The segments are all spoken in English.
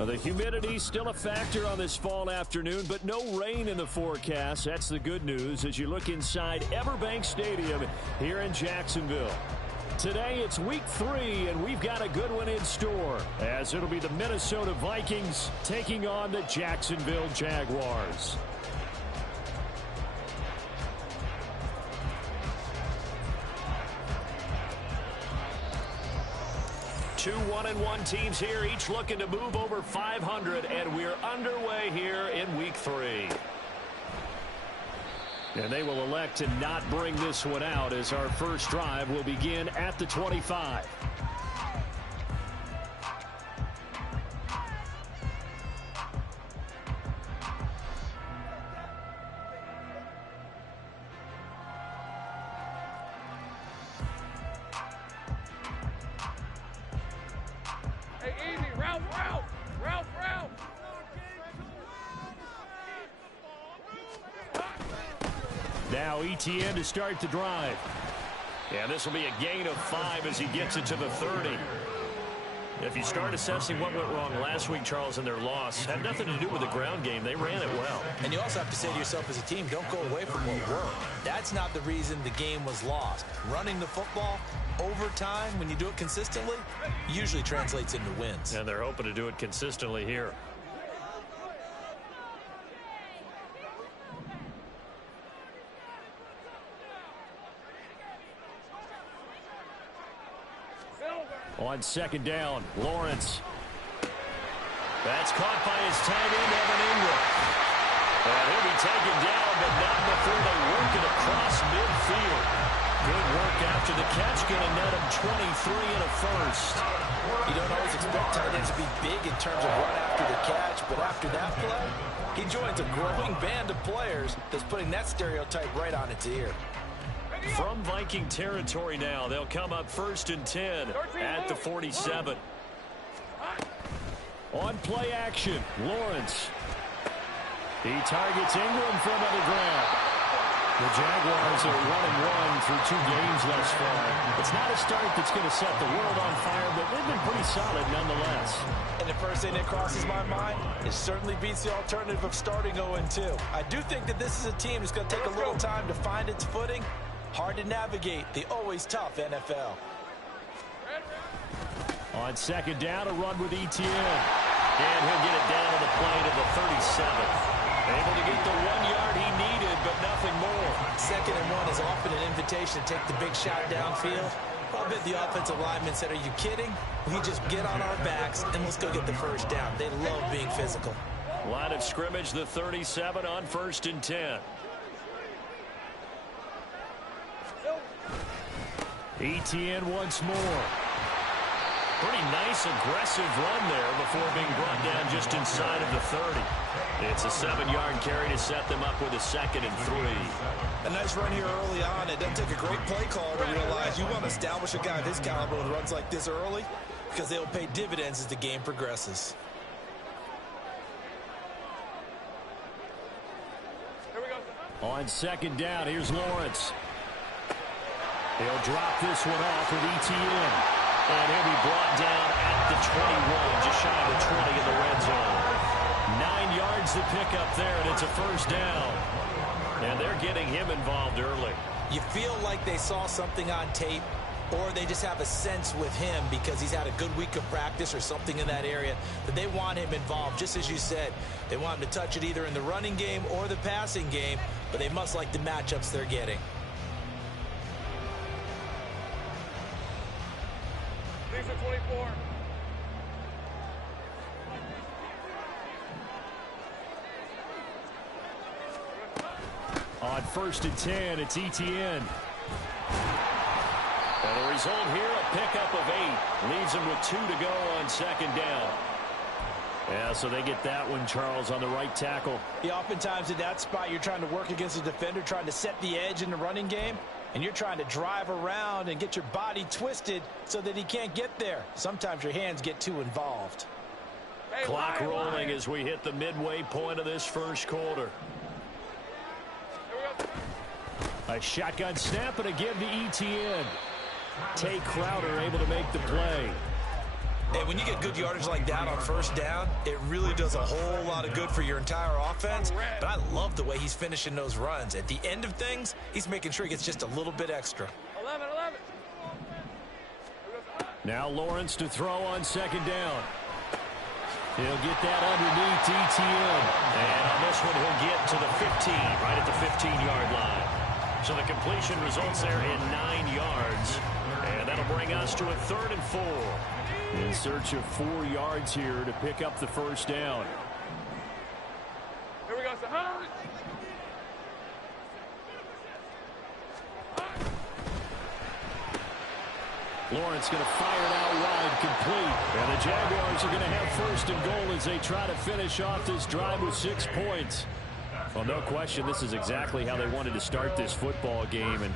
Well, the humidity still a factor on this fall afternoon, but no rain in the forecast. That's the good news as you look inside Everbank Stadium here in Jacksonville. Today it's week 3, and we've got a good one in store, as it'll be the Minnesota Vikings taking on the Jacksonville Jaguars. Two 1-1 teams here, each looking to move over 500, and we're underway here in week 3. And they will elect to not bring this one out as our first drive will begin at the 25. Now ETN to start the drive. And this will be a gain of 5 as he gets it to the 30. If you start assessing what went wrong last week, Charles, in their loss, had nothing to do with the ground game. They ran it well. And you also have to say to yourself as a team, don't go away from what worked. That's not the reason the game was lost. Running the football over time, when you do it consistently, usually translates into wins. And they're hoping to do it consistently here. On second down, Lawrence. That's caught by his tight end, Evan Ingram. And he'll be taken down, but not before they work it across midfield. Good work after the catch, going to net him 23 and a first. You don't always expect tight ends to be big in terms of run after the catch, but after that play, he joins a growing band of players that's putting that stereotype right on its ear. From Viking territory now, they'll come up 1st and 10 at the 47. On play action, Lawrence. He targets Ingram for another grab. The Jaguars are 1-1 through 2 games thus far. It's not a start that's going to set the world on fire, but they've been pretty solid nonetheless. And the first thing that crosses my mind, it certainly beats the alternative of starting 0-2. I do think that this is a team that's going to take a little time to find its footing. Hard to navigate the always tough NFL. On second down, a run with ETN. And he'll get it down to the play to the 37. Able to get the 1 yard he needed, but nothing more. 2nd and 1 is often an invitation to take the big shot downfield. I'll bet the offensive lineman said, are you kidding? We just get on our backs and let's go get the first down. They love being physical. Line of scrimmage, the 37 on 1st and 10. ETN once more. Pretty nice, aggressive run there before being brought down just inside of the 30. It's a 7-yard carry to set them up with a 2nd and 3. A nice run here early on. It doesn't take a great play caller to realize you want to establish a guy this caliber with runs like this early because they'll pay dividends as the game progresses. On second down, here's Lawrence. He'll drop this one off with ETN. And he'll be brought down at the 21, just shy of the 20 in the red zone. 9 yards to pick up there, and it's a first down. And they're getting him involved early. You feel like they saw something on tape, or they just have a sense with him because he's had a good week of practice or something in that area that they want him involved. Just as you said, they want him to touch it either in the running game or the passing game, but they must like the matchups they're getting. On 1st and 10, it's ETN. And the result here, a pickup of 8. Leaves them with 2 to go on second down. Yeah, so they get that one, Charles, on the right tackle. Yeah, oftentimes in that spot, you're trying to work against a defender, trying to set the edge in the running game, and you're trying to drive around and get your body twisted so that he can't get there. Sometimes your hands get too involved. Clock rolling as we hit the midway point of this first quarter. A shotgun snap and a give to ETN. Tay Crowder able to make the play. And when you get good yardage like that on first down, it really does a whole lot of good for your entire offense. But I love the way he's finishing those runs. At the end of things, he's making sure he gets just a little bit extra. 11. Now Lawrence to throw on second down. He'll get that underneath ETN. And on this one, he'll get to the 15, right at the 15-yard line. So the completion results there in 9 yards. And that'll bring us to a 3rd and 4. In search of 4 yards here to pick up the first down. Here we go, Sahar. Lawrence going to fire it out wide, complete. And the Jaguars are going to have 1st and goal as they try to finish off this drive with 6 points. Well, no question, this is exactly how they wanted to start this football game. And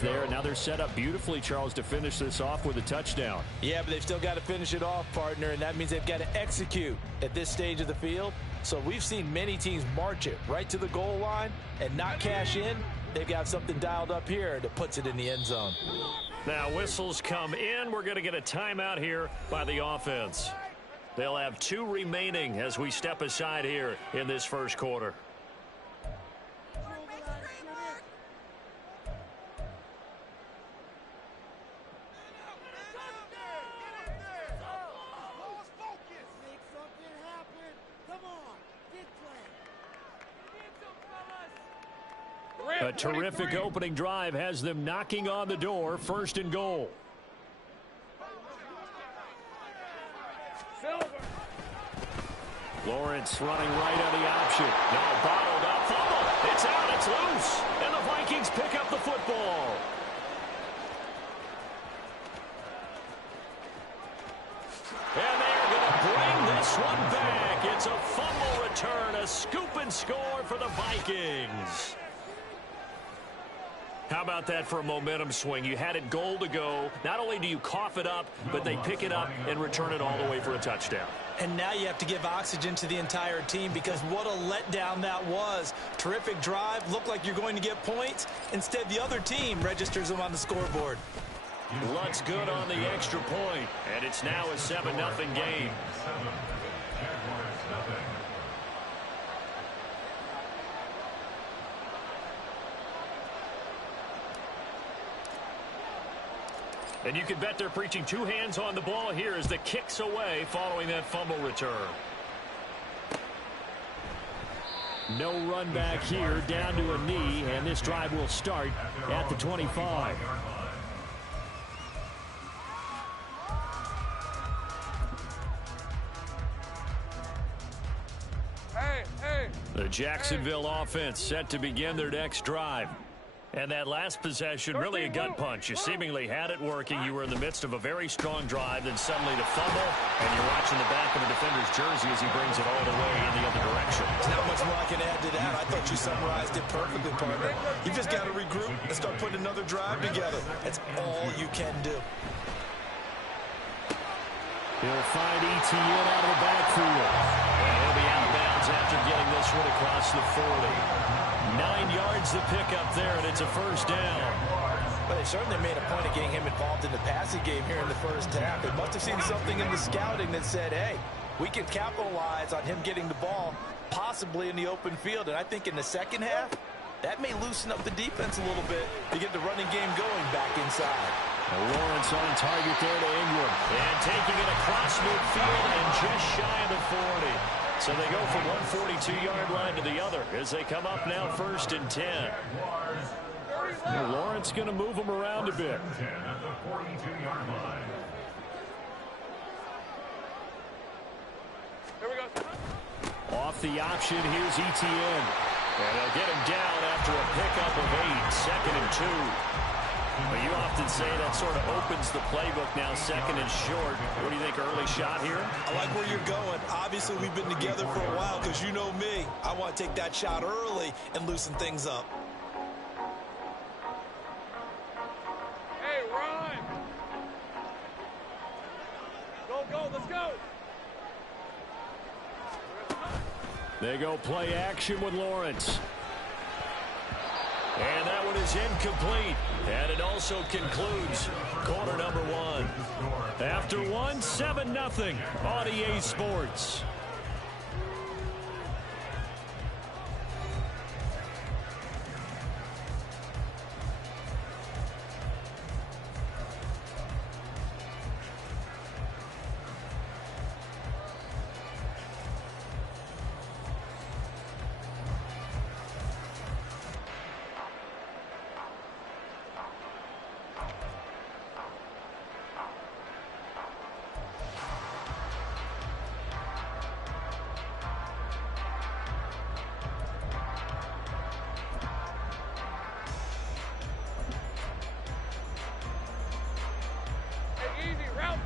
there. Now they're set up beautifully, Charles, to finish this off with a touchdown. Yeah, but they've still got to finish it off, partner, and that means they've got to execute at this stage of the field. So we've seen many teams march it right to the goal line and not cash in. They've got something dialed up here that puts it in the end zone. Now whistles come in. We're going to get a timeout here by the offense. They'll have 2 remaining as we step aside here in this first quarter. A terrific opening drive has them knocking on the door. 1st and goal. Lawrence running right on the option. Now bottled up. Fumble. It's out. It's loose. And the Vikings pick up the football. And they're going to bring this one back. It's a fumble return. A scoop and score for the Vikings. How about that for a momentum swing? You had it goal to go. Not only do you cough it up, but they pick it up and return it all the way for a touchdown. And now you have to give oxygen to the entire team because what a letdown that was. Terrific drive. Looked like you're going to get points. Instead, the other team registers them on the scoreboard. Lutt's good on the extra point, and it's now a 7-0 game. And you can bet they're preaching 2 hands on the ball here as the kick's away following that fumble return. No run back here, down to a knee, and this drive will start at the 25. The Jacksonville offense set to begin their next drive. And that last possession, really a gut punch. You seemingly had it working. You were in the midst of a very strong drive, then suddenly to fumble, and you're watching the back of a defender's jersey as he brings it all the way in the other direction. There's not much more I can add to that. I thought you summarized it perfectly, partner. You just got to regroup and start putting another drive together. That's all you can do. He'll find ETN out of the backfield. And he'll be out of bounds after getting this one across the 40. 9 yards to pick up there, and it's a first down. But they certainly made a point of getting him involved in the passing game here in the first half. They must have seen something in the scouting that said, hey, we can capitalize on him getting the ball possibly in the open field. And I think in the second half, that may loosen up the defense a little bit to get the running game going back inside. Lawrence on target there to Ingram. And taking it across midfield and just shy of the 40. So they go from one 42-yard line to the other as they come up now 1st and 10. Well, Lawrence going to move them around a bit. Off the option, here's ETN. And they'll get him down after a pickup of 8, 2nd and 2. But you often say that sort of opens the playbook now, 2nd and short. What do you think, early shot here? I like where you're going. Obviously, we've been together for a while because you know me. I want to take that shot early and loosen things up. Hey, Ron! Go, let's go! They go play action with Lawrence. And that one is incomplete. And it also concludes quarter number 1. After 1, 7-0 on EA Sports.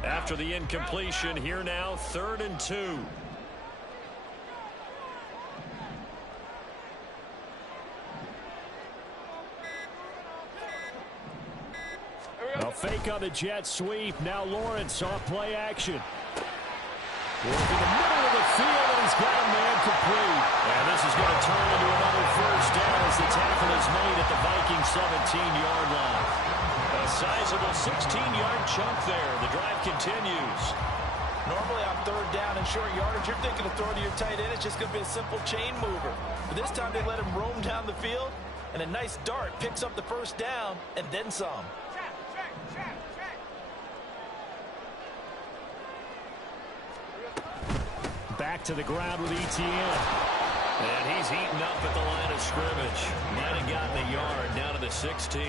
After the incompletion, here now, 3rd and 2. A fake on the jet sweep. Now Lawrence off play action. Working the middle of the field, and he's got a man complete. And this is going to turn into another first down as the tackle is made at the Vikings 17-yard line. A sizable 16-yard chunk there. The drive continues. Normally on 3rd down and short yardage, you're thinking of throwing to your tight end. It's just going to be a simple chain mover. But this time they let him roam down the field, and a nice dart picks up the first down and then some. Back to the ground with ETN. And he's heating up at the line of scrimmage. Might have gotten a yard down to the 16.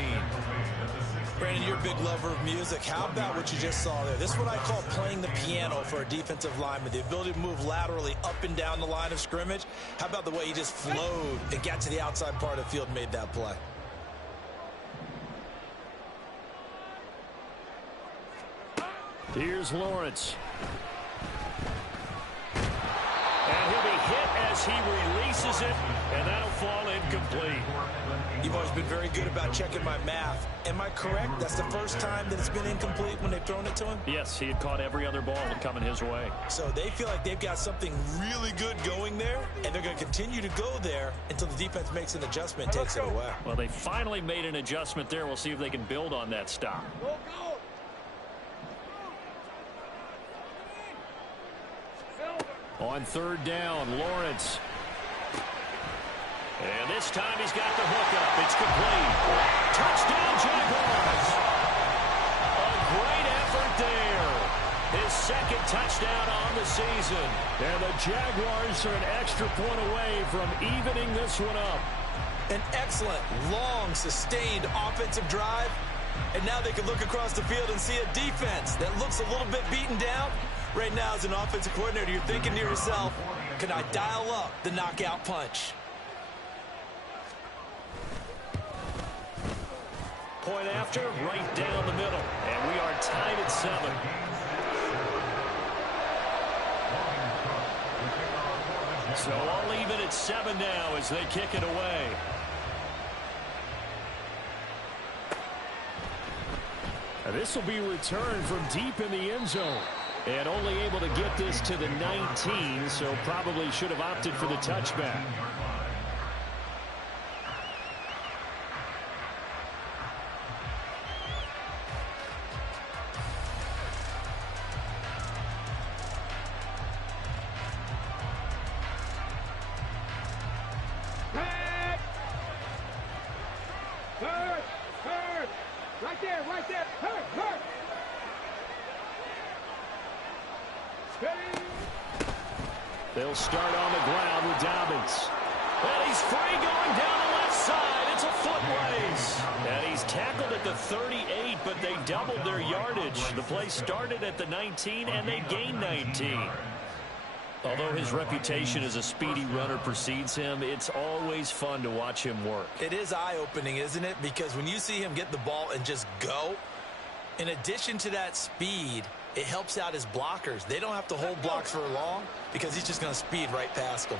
Brandon, you're a big lover of music. How about what you just saw there? This is what I call playing the piano for a defensive lineman. The ability to move laterally up and down the line of scrimmage. How about the way he just flowed and got to the outside part of the field and made that play? Here's Lawrence. And he'll be hit as he releases it, and that'll fall incomplete. You've always been very good about checking my math. Am I correct? That's the first time that it's been incomplete when they've thrown it to him? Yes, he had caught every other ball coming his way. So they feel like they've got something really good going there, and they're going to continue to go there until the defense makes an adjustment and takes it away. Well, they finally made an adjustment there. We'll see if they can build on that stop. Go! On 3rd down, Lawrence. And this time he's got the hookup. It's complete. Touchdown, Jaguars. A great effort there. His 2nd touchdown on the season. And the Jaguars are an extra point away from evening this one up. An excellent, long, sustained offensive drive. And now they can look across the field and see a defense that looks a little bit beaten down. Right now, as an offensive coordinator, you're thinking to yourself, can I dial up the knockout punch? Point after, right down the middle. And we are tied at 7. So all even at 7 now as they kick it away. This will be returned from deep in the end zone. And only able to get this to the 19, so probably should have opted for the touchback. Right there. Hurt. They'll start on the ground with Dobbins. And he's free going down the left side. It's a foot race. And he's tackled at the 38, but they doubled their yardage. The play started at the 19, and they gained 19. Although his reputation as a speedy runner precedes him, it's always fun to watch him work. It is eye-opening, isn't it? Because when you see him get the ball and just go, in addition to that speed, it helps out his blockers. They don't have to hold blocks for long because he's just going to speed right past them.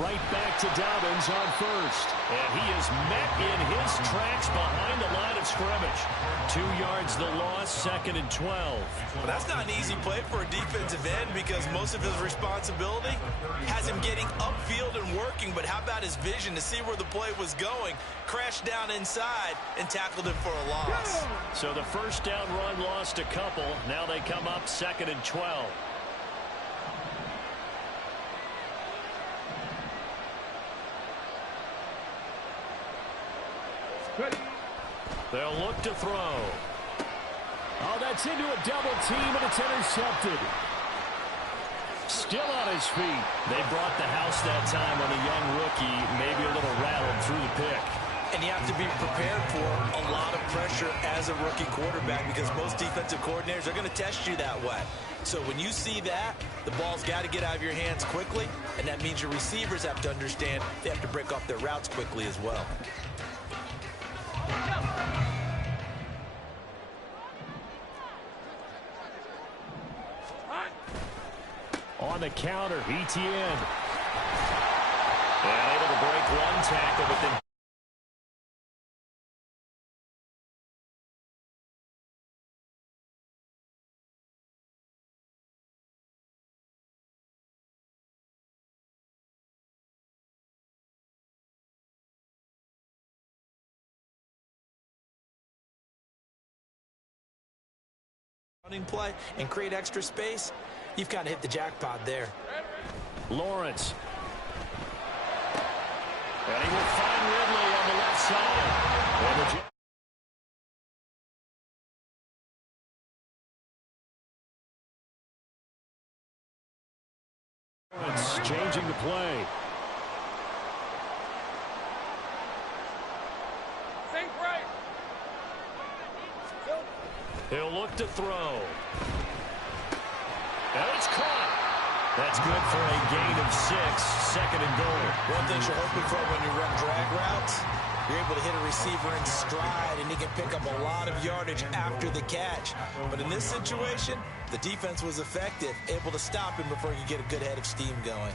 Right back to Dobbins on first. And he is met in his tracks behind the line of scrimmage. 2 yards the loss, 2nd and 12. Well, that's not an easy play for a defensive end because most of his responsibility has him getting upfield and working. But how about his vision to see where the play was going? Crashed down inside and tackled him for a loss. So the first down run lost a couple. Now they come up 2nd and 12. They'll look to throw. Oh, that's into a double team, and it's intercepted. Still on his feet. They brought the house that time on a young rookie, maybe a little rattled through the pick. And you have to be prepared for a lot of pressure as a rookie quarterback because most defensive coordinators are going to test you that way. So when you see that, the ball's got to get out of your hands quickly, and that means your receivers have to understand they have to break off their routes quickly as well. On the counter, ETN. And able to break one tackle, but then running play and create extra space, you've kind of hit the jackpot there. Lawrence. And he will find Ridley on the left side. Lawrence changing the play. Think right. He'll look to throw. And it's caught. That's good for a gain of 6, 2nd and goal. One thing you're hoping for when you run drag routes, you're able to hit a receiver in stride, and he can pick up a lot of yardage after the catch. But in this situation, the defense was effective, able to stop him before he could get a good head of steam going.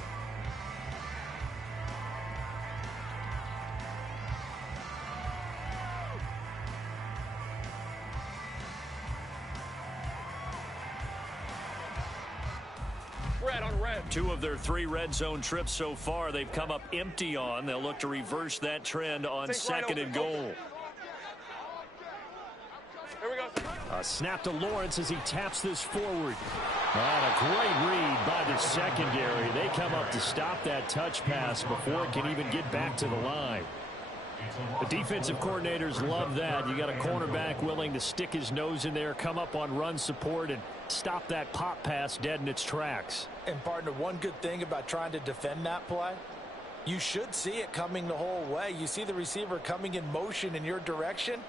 Red. 2 of their 3 red zone trips so far, they've come up empty on. They'll look to reverse that trend on 2nd and goal. Here we go. A snap to Lawrence as he taps this forward. And a great read by the secondary. They come up to stop that touch pass before it can even get back to the line. The defensive coordinators love that. You got a cornerback willing to stick his nose in there, come up on run support, and stop that pop pass dead in its tracks. And, partner, one good thing about trying to defend that play, you should see it coming the whole way. You see the receiver coming in motion in your direction.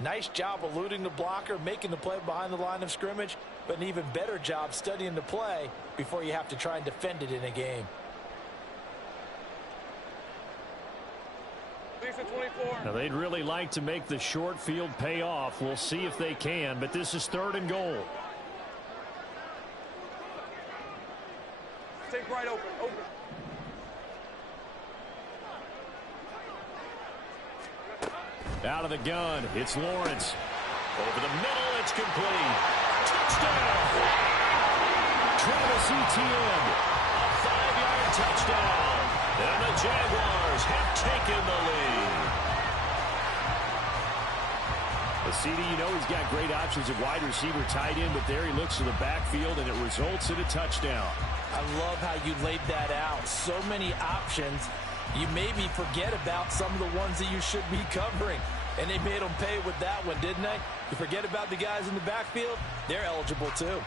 Nice job eluding the blocker, making the play behind the line of scrimmage, but an even better job studying the play before you have to try and defend it in a game. 26 and 24. Now, they'd really like to make the short field pay off. We'll see if they can, but this is 3rd and goal. Take right open. Out of the gun, it's Lawrence. Over the middle, it's complete. Touchdown! Travis Etienne, a 5-yard touchdown. And the Jaguars have taken the lead. The CD, you know he's got great options at wide receiver, tight end, but there he looks to the backfield, and it results in a touchdown. I love how you laid that out. So many options. You maybe forget about some of the ones that you should be covering. And they made them pay with that one, didn't they? You forget about the guys in the backfield, they're eligible too.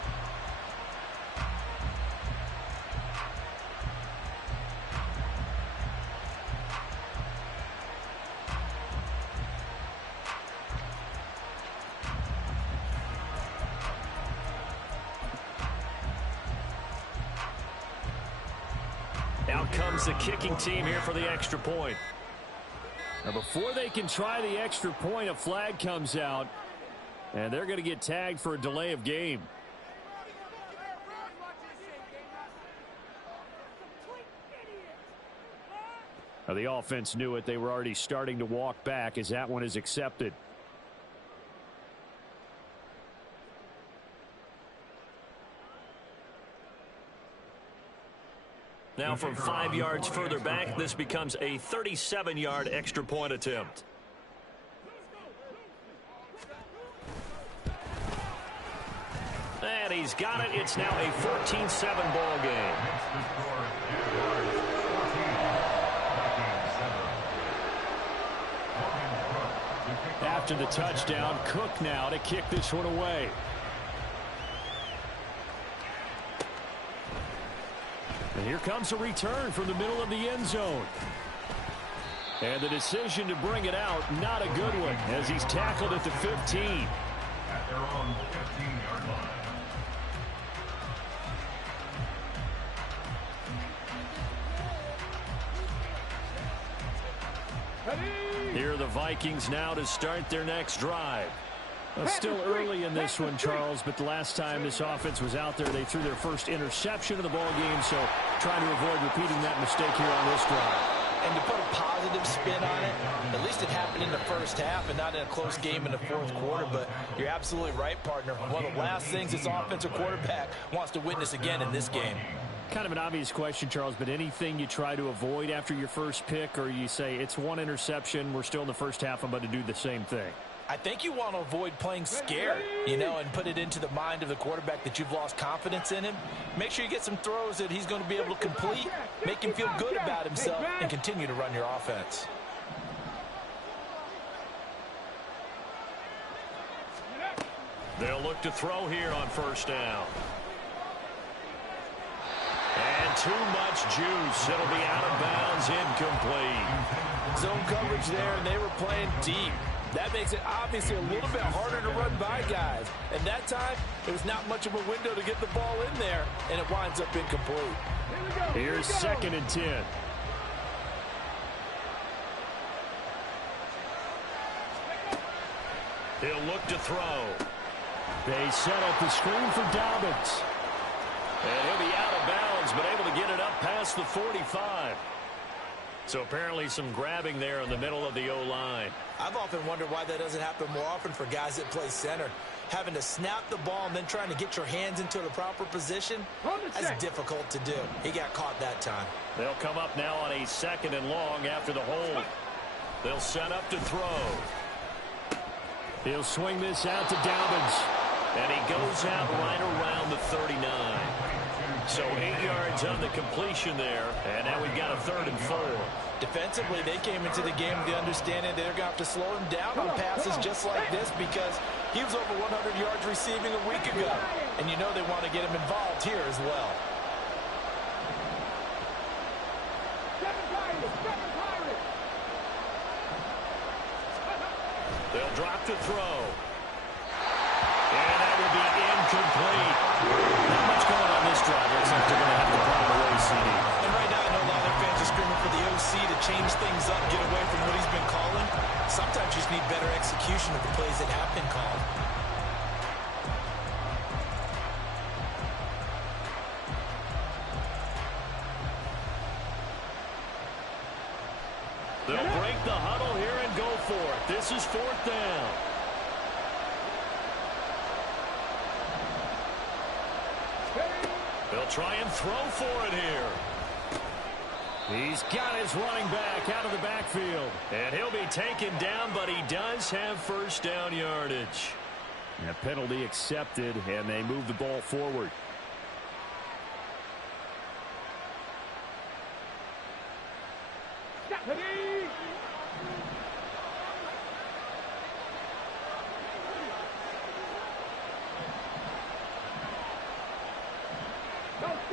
Out comes the kicking team here for the extra point. Now, before they can try the extra point, a flag comes out, and they're going to get tagged for a delay of game. Now, the offense knew it. They were already starting to walk back as that one is accepted. Now from 5 yards further back, this becomes a 37-yard extra point attempt. And he's got it. It's now a 14-7 ball game. After the touchdown, Cook now to kick this one away. And here comes a return from the middle of the end zone. And the decision to bring it out, not a good one, as he's tackled at the 15. At their own 15-yard line. Here are the Vikings now to start their next drive. Well, still early in this one, Charles, but the last time this offense was out there, they threw their first interception of the ball game, so trying to avoid repeating that mistake here on this drive. And to put a positive spin on it, at least it happened in the first half and not in a close game in the fourth quarter, but you're absolutely right, partner. One of the last things this offensive quarterback wants to witness again in this game. Kind of an obvious question, Charles, but anything you try to avoid after your first pick, or you say it's one interception, we're still in the first half, I'm about to do the same thing? I think you want to avoid playing scared, and put it into the mind of the quarterback that you've lost confidence in him. Make sure you get some throws that he's going to be able to complete, make him feel good about himself, and continue to run your offense. They'll look to throw here on first down. And too much juice. It'll be out of bounds, incomplete. Zone coverage there, and they were playing deep. That makes it obviously a little bit harder to run by guys. And that time, there was not much of a window to get the ball in there, and it winds up incomplete. Here's 2nd and 10. He'll look to throw. They set up the screen for Dobbins. And he'll be out of bounds, but able to get it up past the 45. So apparently some grabbing there in the middle of the O-line. I've often wondered why that doesn't happen more often for guys that play center. Having to snap the ball and then trying to get your hands into the proper position, that's difficult to do. He got caught that time. They'll come up now on a 2nd and long after the hold. They'll set up to throw. He'll swing this out to Dobbins. And he goes out right around the 39. So 8 yards on the completion there. And now we've got a 3rd and 4. Defensively, they came into the game with the understanding they're going to have to slow him down on passes just like this because he was over 100 yards receiving a week ago. And you know they want to get him involved here as well. They'll drop to throw. And that will be incomplete. Not much going on this drive. Looks like they're going to have to punt it away, CD. And right now, I know a lot of their fans are screaming for the OC to to change things up, get away from what he's been calling. Sometimes you just need better execution of the plays that have been called. They'll break the huddle here and go for it. This is 4th down. They'll try and throw for it here. He's got his running back out of the backfield. And he'll be taken down, but he does have first down yardage. And a penalty accepted, and they move the ball forward.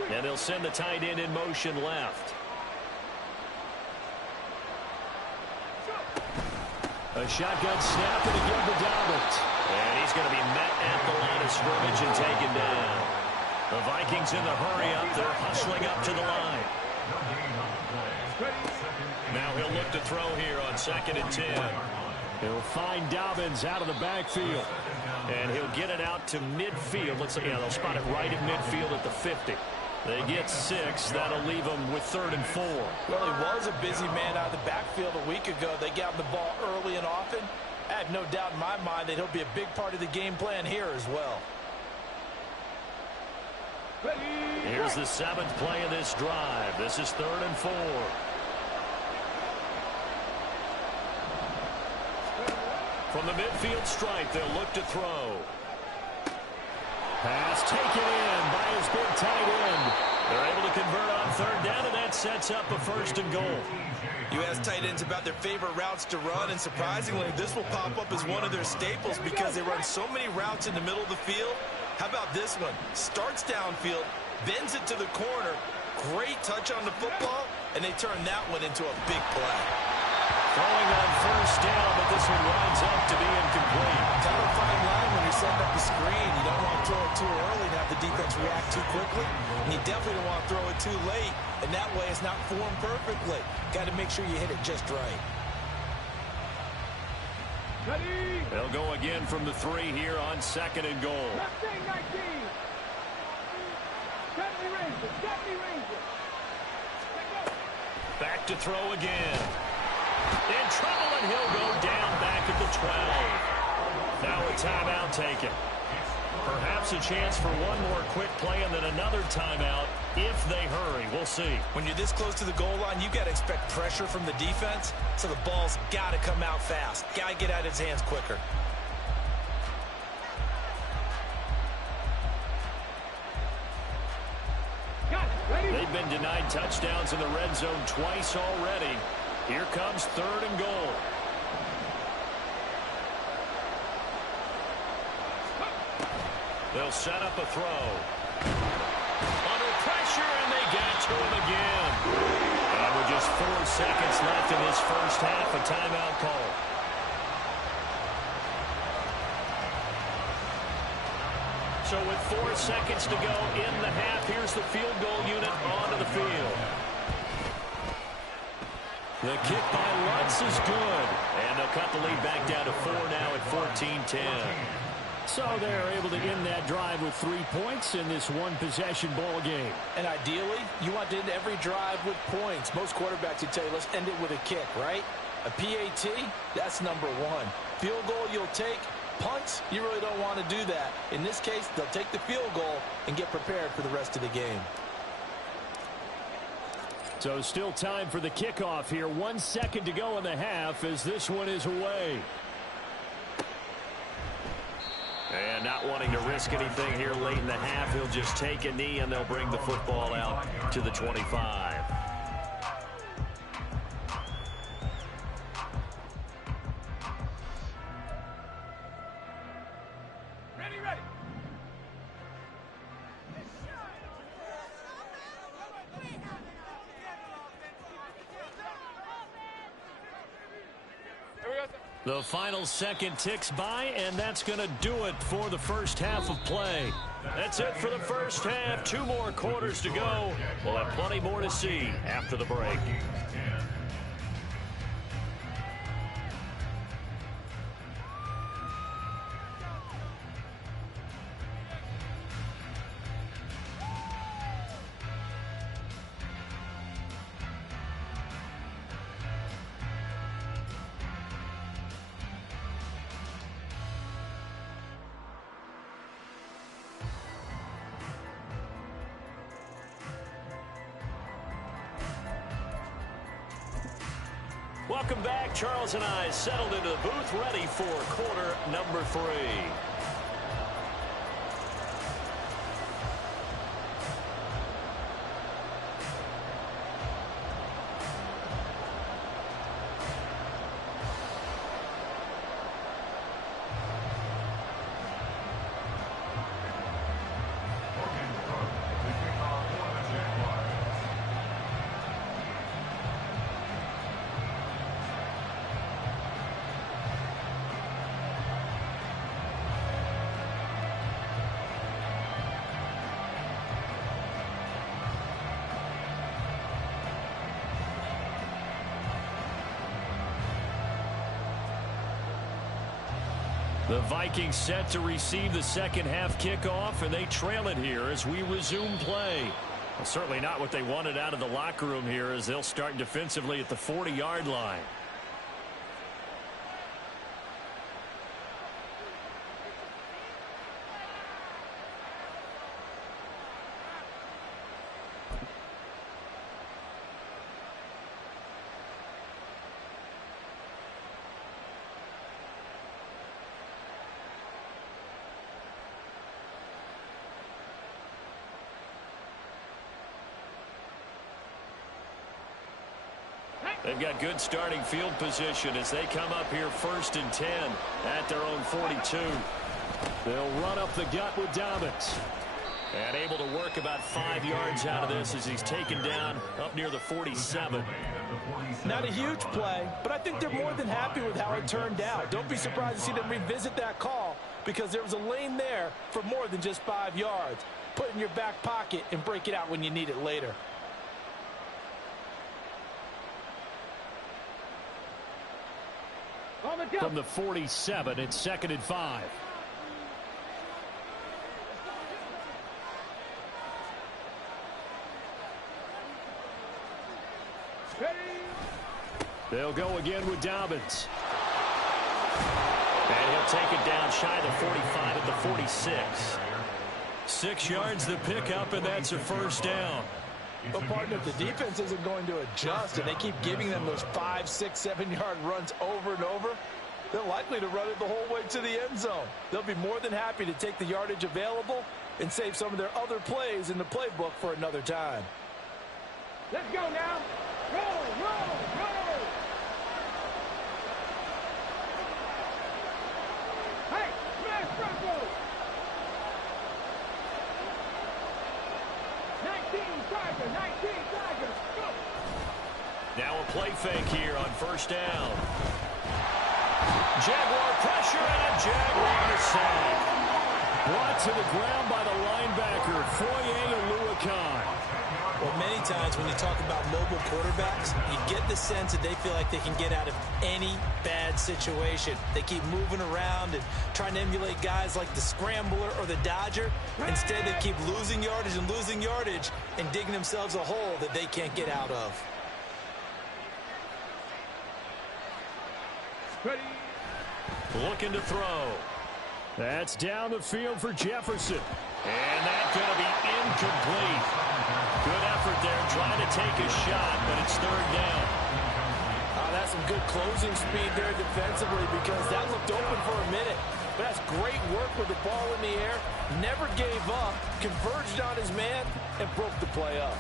And they'll send the tight end in motion left. A shotgun snap and again to Dobbins. And he's going to be met at the line of scrimmage and taken down. The Vikings in the hurry up. They're hustling up to the line. Now he'll look to throw here on 2nd and 10. He'll find Dobbins out of the backfield. And he'll get it out to midfield. Let's say, they'll spot it right at midfield at the 50. They get 6. That'll leave them with 3rd and 4. Well, he was a busy man out of the backfield a week ago. They got him the ball early and often. I have no doubt in my mind that he'll be a big part of the game plan here as well. Here's the 7th play of this drive. This is 3rd and 4. From the midfield stripe, they'll look to throw. Pass taken in by his big tight end. They're able to convert on 3rd down, and that sets up a 1st and goal. You ask tight ends about their favorite routes to run, and surprisingly, this will pop up as one of their staples because they run so many routes in the middle of the field. How about this one? Starts downfield, bends it to the corner, great touch on the football, and they turn that one into a big play. Throwing on 1st down, but this one winds up to be incomplete. Kind of a fine line when you're setting up the screen. You don't want to throw it too early and have the defense react too quickly. And you definitely don't want to throw it too late, and that way it's not formed perfectly. Got to make sure you hit it just right. They'll go again from the 3 here on 2nd and goal. Back to throw again. In trouble, and he'll go down back at the 12. Now a timeout taken. Perhaps a chance for one more quick play and then another timeout if they hurry. We'll see. When you're this close to the goal line, you got to expect pressure from the defense, so the ball's got to come out fast. Got to get out of his hands quicker. They've been denied touchdowns in the red zone twice already. Here comes 3rd and goal. They'll set up a throw. Under pressure, and they got to him again. And with just 4 seconds left in this first half, a timeout call. So with 4 seconds to go in the half, here's the field goal unit onto the field. The kick by Lutz is good. And they'll cut the lead back down to 4 now at 14-10. So they're able to end that drive with 3 points in this one-possession ball game. And ideally, you want to end every drive with points. Most quarterbacks would tell you, let's end it with a kick, right? A PAT, that's number 1. Field goal you'll take. Punts, you really don't want to do that. In this case, they'll take the field goal and get prepared for the rest of the game. So still time for the kickoff here. 1 second to go in the half as this one is away. And not wanting to risk anything here late in the half, he'll just take a knee and they'll bring the football out to the 25. The final second ticks by, and that's going to do it for the first half of play. That's it for the first half. 2 more quarters to go. We'll have plenty more to see after the break. Welcome back. Charles and I settled into the booth, ready for quarter number 3. The Vikings set to receive the second half kickoff, and they trail it here as we resume play. Well, certainly not what they wanted out of the locker room here, as they'll start defensively at the 40-yard line. They've got good starting field position as they come up here 1st and 10 at their own 42. They'll run up the gut with Dobbins. And able to work about 5 yards out of this as he's taken down up near the 47. Not a huge play, but I think they're more than happy with how it turned out. Don't be surprised to see them revisit that call, because there was a lane there for more than just 5 yards. Put it in your back pocket and break it out when you need it later. From the 47, it's 2nd and 5. They'll go again with Dobbins. And he'll take it down shy of the 45 at the 46. 6 yards the pickup, and that's a first down. Well, partner, if the defense isn't going to adjust and they keep giving them those 5, 6, 7-yard runs over and over, they're likely to run it the whole way to the end zone. They'll be more than happy to take the yardage available and save some of their other plays in the playbook for another time. Let's go now. Roll, roll, roll. Hey, smash Broncos. 19 Tigers, go. Now a play fake here on 1st down. Jaguar pressure and a Jaguar sack. Brought to the ground by the linebacker, wk3. Well, many times when you talk about mobile quarterbacks, you get the sense that they feel like they can get out of any bad situation. They keep moving around and trying to emulate guys like the Scrambler or the Dodger. Instead, they keep losing yardage and digging themselves a hole that they can't get out of. Ready. Looking to throw. That's down the field for Jefferson. And that's going to be incomplete. Good effort there trying to take a shot, but it's 3rd down. That's some good closing speed there defensively, because that looked open for a minute. But that's great work with the ball in the air. Never gave up, converged on his man, and broke the play up.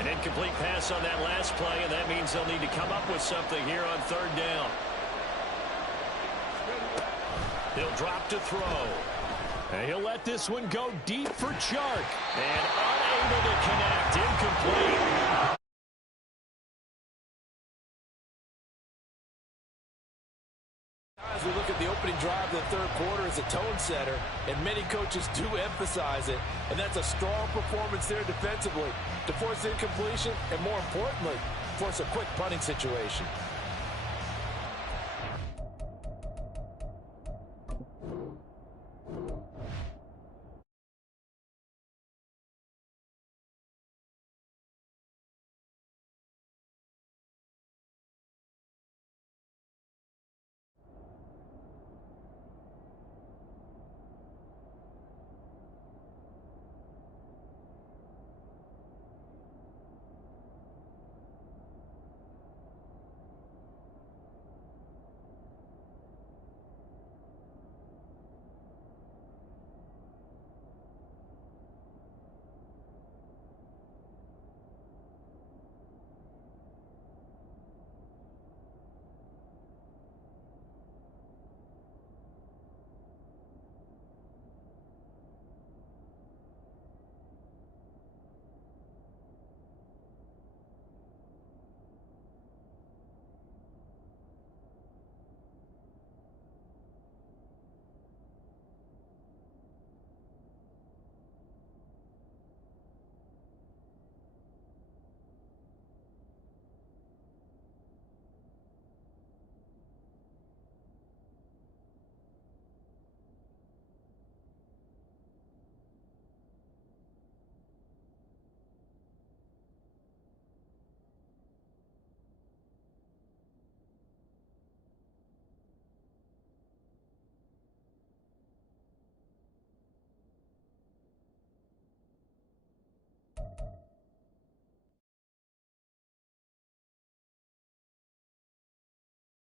An incomplete pass on that last play, and that means they'll need to come up with something here on 3rd down. He'll drop to throw. And he'll let this one go deep for Chark. And unable to connect. Incomplete. As we look at the opening drive of the 3rd quarter as a tone setter, and many coaches do emphasize it, and that's a strong performance there defensively to force incompletion and, more importantly, force a quick punting situation.